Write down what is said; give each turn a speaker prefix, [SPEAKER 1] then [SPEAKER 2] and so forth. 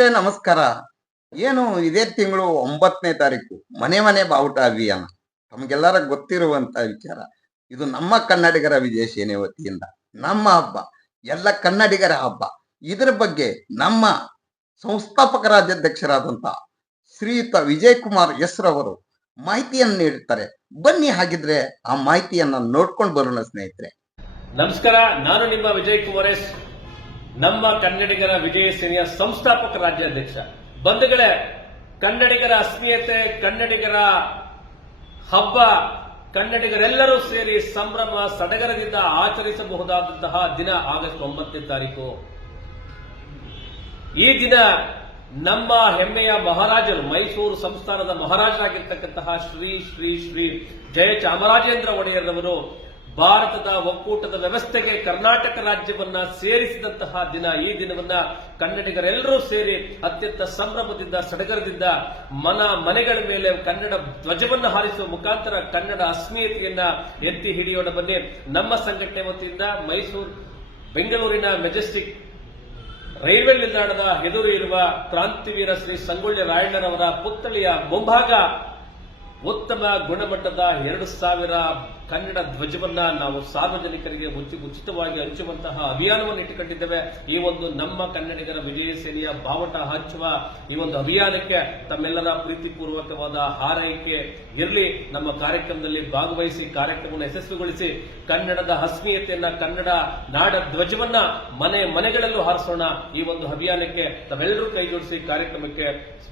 [SPEAKER 1] ನಮಸ್ಕಾರ. ಏನು ಇದೇ ತಿಂಗಳು ಒಂಬತ್ತನೇ ತಾರೀಕು. ಮನೆ ಮನೆ ಬಾವುಟ ಅಭಿಯಾನ ತಮಗೆಲ್ಲರ ಗೊತ್ತಿರುವಂತ ವಿಚಾರ. ಇದು ನಮ್ಮ ಕನ್ನಡಿಗರ ವಿಜಯ ಸೇನೆ ವತಿಯಿಂದ. ನಮ್ಮ ಹಬ್ಬ. ಎಲ್ಲ ಕನ್ನಡಿಗರ ಹಬ್ಬ. ಇದರ ಬಗ್ಗೆ ನಮ್ಮ ಸಂಸ್ಥಾಪಕ ರಾಜ್ಯಾಧ್ಯಕ್ಷರಾದಂತಹ ಶ್ರೀಯುತ ವಿಜಯ್ ಕುಮಾರ್ ಎಸ್ ರವರು ಮಾಹಿತಿಯನ್ನು ನೀಡುತ್ತಾರೆ ಬನ್ನಿ ಹಾಗಿದ್ರೆ ಆ ಮಾಹಿತಿಯನ್ನ ನೋಡ್ಕೊಂಡು ಬರೋಣ ಸ್ನೇಹಿತರೆ.
[SPEAKER 2] ನಮಸ್ಕಾರ. ನಾನು ನಿಮ್ಮ ವಿಜಯ್ ಕುಮಾರ್ ಎಸ್. ನಮ್ಮ ಕನ್ನಡಿಗರ ವಿಜಯ ಸೇನೆಯ ಸಂಸ್ಥಾಪಕ ರಾಜ್ಯಾಧ್ಯಕ್ಷ. ಬಂಧುಗಳೇ, ಕನ್ನಡಿಗರ ಅಸ್ಮಿಯತೆ ಕನ್ನಡಿಗರ ಹಬ್ಬ, ಕನ್ನಡಿಗರೆಲ್ಲರೂ ಸೇರಿ ಸಂಭ್ರಮ, ಸಡಗರದಿಂದ ಆಚರಿಸಬಹುದಾದಂತಹ ದಿನ ಆಗಸ್ಟ್ ಒಂಬತ್ತನೇ ತಾರೀಕು. ಈ ದಿನ ನಮ್ಮ ಹೆಮ್ಮೆಯ ಮಹಾರಾಜರು, ಮೈಸೂರು ಸಂಸ್ಥಾನದ ಮಹಾರಾಜರಾಗಿರ್ತಕ್ಕಂತಹ ಶ್ರೀ ಶ್ರೀ ಶ್ರೀ ಜಯ ಚಾಮರಾಜೇಂದ್ರ ಒಡೆಯರ್ರವರು ಭಾರತದ ಒಕ್ಕೂಟದ ವ್ಯವಸ್ಥೆಗೆ ಕರ್ನಾಟಕ ರಾಜ್ಯವನ್ನ ಸೇರಿಸಿದಂತಹ ದಿನ ಈ ದಿನವನ್ನ ಕನ್ನಡಿಗರೆಲ್ಲರೂ ಸೇರಿ ಅತ್ಯಂತ ಸಂಭ್ರಮದಿಂದ, ಸಡಗರದಿಂದ ಮನ ಮನೆಗಳ ಮೇಲೆ ಕನ್ನಡ ಧ್ವಜವನ್ನು ಹಾರಿಸುವ ಮುಖಾಂತರ ಕನ್ನಡ ಅಸ್ಮಿತೆಯನ್ನ ಎತ್ತಿ ಹಿಡಿಯೋಣ ಬನ್ನಿ. ನಮ್ಮ ಸಂಘಟನೆ ವತಿಯಿಂದ ಮೈಸೂರು, ಬೆಂಗಳೂರಿನ ಮೆಜೆಸ್ಟಿಕ್ ರೈಲ್ವೆ ನಿಲ್ದಾಣದ ಎದುರು ಇರುವ ಕ್ರಾಂತಿವೀರ ಶ್ರೀ ಸಂಗೊಳ್ಳಿ ರಾಯಣ್ಣನವರ ಪುತ್ಥಳಿಯ ಮುಂಭಾಗ ಉತ್ತಮ ಗುಣಮಟ್ಟದ ಎರಡು ಸಾವಿರ ಕನ್ನಡ ಧ್ವಜವನ್ನ ನಾವು ಸಾರ್ವಜನಿಕರಿಗೆ ಉಚಿ- ಉಚಿತವಾಗಿ ಹಂಚುವಂತಹ ಅಭಿಯಾನವನ್ನು ಇಟ್ಟುಕೊಂಡಿದ್ದೇವೆ. ಈ ಒಂದು ನಮ್ಮ ಕನ್ನಡಿಗರ ವಿಜಯ ಸೇನೆಯ ಬಾವಟ ಹಂಚುವ ಈ ಒಂದು ಅಭಿಯಾನಕ್ಕೆ ತಮ್ಮೆಲ್ಲರ ಪ್ರೀತಿಪೂರ್ವಕವಾದ ಹಾರೈಕೆ ಇರಲಿ. ನಮ್ಮ ಕಾರ್ಯಕ್ರಮದಲ್ಲಿ ಭಾಗವಹಿಸಿ, ಕಾರ್ಯಕ್ರಮವನ್ನು ಯಶಸ್ವಿಗೊಳಿಸಿ, ಕನ್ನಡದ ಅಸ್ಮೀಯತೆಯನ್ನ ಕನ್ನಡ ನಾಡ ಧ್ವಜವನ್ನ ಮನೆ ಮನೆಗಳಲ್ಲೂ ಹಾರಿಸೋಣ. ಈ ಒಂದು ಅಭಿಯಾನಕ್ಕೆ ತಾವೆಲ್ಲರೂ ಕೈಜೋಡಿಸಿ ಕಾರ್ಯಕ್ರಮಕ್ಕೆ